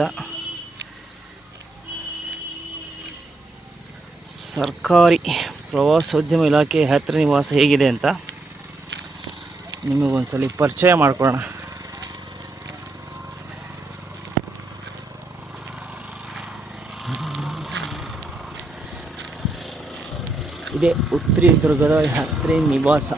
ಅಂತ. ಸರ್ಕಾರಿ ಪ್ರವಾಸೋದ್ಯಮ ಇಲಾಖೆ ಯಾತ್ರೆ ನಿವಾಸ ಹೇಗಿದೆ ಅಂತ ನಿಮಗೊಂದ್ಸಲಿ ಪರಿಚಯ ಮಾಡ್ಕೊಳ್ಳೋಣ. ಇದೇ ಉತ್ತರಿ ದುರ್ಗದ ಯಾತ್ರೆ ನಿವಾಸ.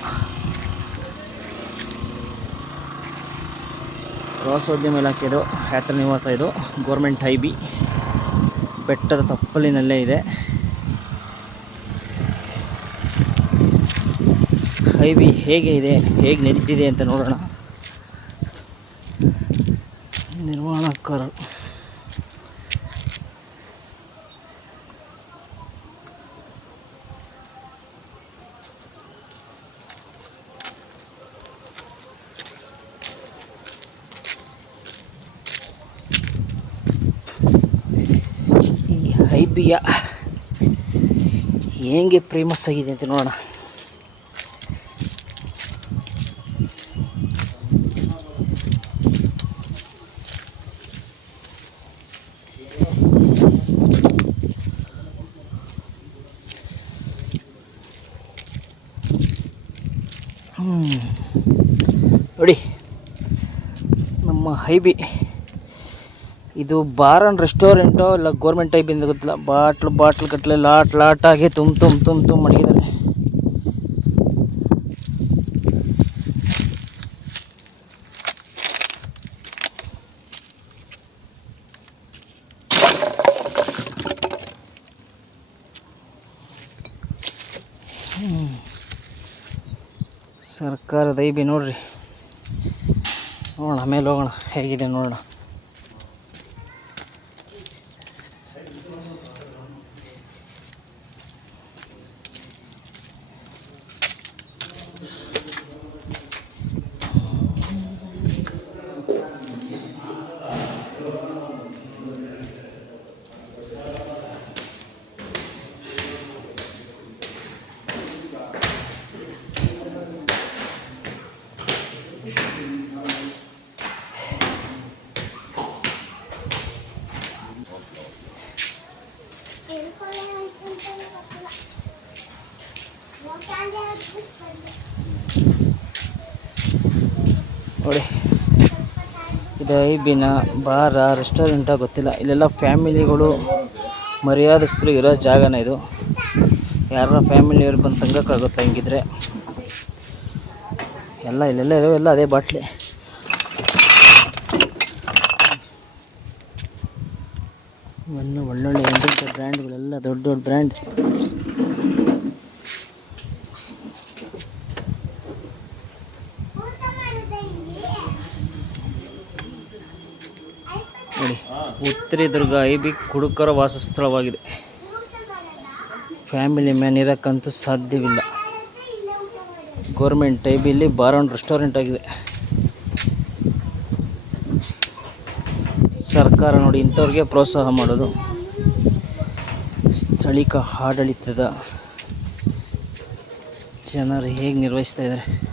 ಪ್ರವಾಸೋದ್ಯಮ ಇಲಾಖೆದು, ಯಾತ್ರ ನಿವಾಸ ಇದು. ಗೋರ್ಮೆಂಟ್ ಹೈ ಬಿ. ಬೆಟ್ಟದ ತಪ್ಪಲಿನಲ್ಲೇ ಇದೆ. ಹೈ ಬಿ ಹೇಗೆ ಇದೆ, ಹೇಗೆ ನಡೀತಿದೆ ಅಂತ ನೋಡೋಣ. ನಿರ್ಮಾಣಕಾರ ಈ ಹೆಂಗೆ ಫೇಮಸ್ ಆಗಿದೆ ಅಂತ ನೋಡೋಣ. ನೋಡಿ ನಮ್ಮ ಹೈಬಿ ಇದು ಬಾರ್ ಅಂಡ್ ರೆಸ್ಟೋರೆಂಟೋ ಇಲ್ಲ ಗೋರ್ಮೆಂಟ್ ಟೈಪ್ ಇಂದ ಗೊತ್ತಿಲ್ಲ. ಬಾಟ್ಲು, ಬಾಟ್ಲ್ ಕಟ್ಲೆ ಲಾಟ್ ಲಾಟಾಗಿ ತುಮ್ ತುಂಬ ತುಂಬ ತುಂಬ ಮಡಗಿದ್ದಾರೆ ಸರ್ಕಾರದ ಐಬಿ ನೋಡ್ರಿ. ನೋಡೋಣ ಆಮೇಲೆ ಹೋಗೋಣ. ಹೇಗಿದೆ ನೋಡೋಣ. ನೋಡಿ, ಇದು ಐಬಿನ ಬಾರ ರೆಸ್ಟೋರೆಂಟ ಗೊತ್ತಿಲ್ಲ. ಇಲ್ಲೆಲ್ಲ ಫ್ಯಾಮಿಲಿಗಳು ಮರ್ಯಾದಸ್ಥರು ಇರೋ ಜಾಗನ ಇದು. ಯಾರ ಫ್ಯಾಮಿಲಿಯವ್ರು ಬಂದು ತಂಗೋಕ್ಕಾಗುತ್ತೆ ಹಿಂಗಿದ್ರೆ? ಎಲ್ಲ ಇಲ್ಲೆಲ್ಲ ಎಲ್ಲ ಅದೇ ಬಾಟ್ಲಿ. ಇನ್ನು ಒಳ್ಳೊಳ್ಳೆ ಎಂಟೆಂಟ ಬ್ರ್ಯಾಂಡ್ಗಳೆಲ್ಲ, ದೊಡ್ಡ ದೊಡ್ಡ ಬ್ರ್ಯಾಂಡ್. ಉತ್ತರಿ ದುರ್ಗ ಐಬಿ ಕುಡುಕರ ವಾಸಸ್ಥಳವಾಗಿದೆ. ಫ್ಯಾಮಿಲಿ ಮ್ಯಾನ್ ಇರೋಕ್ಕಂತೂ ಸಾಧ್ಯವಿಲ್ಲ. ಗೌರ್ಮೆಂಟ್ ಟೈಬಿಲಿ ಬಾರ್ ರೆಸ್ಟೋರೆಂಟ್ ಆಗಿದೆ. ಸರ್ಕಾರ ನೋಡಿ ಇಂಥವ್ರಿಗೆ ಪ್ರೋತ್ಸಾಹ ಮಾಡೋದು. ಸ್ಥಳೀಯ ಆಡಳಿತದ ಜನರು ಹೇಗೆ ನಿರ್ವಹಿಸ್ತಾ ಇದ್ದಾರೆ.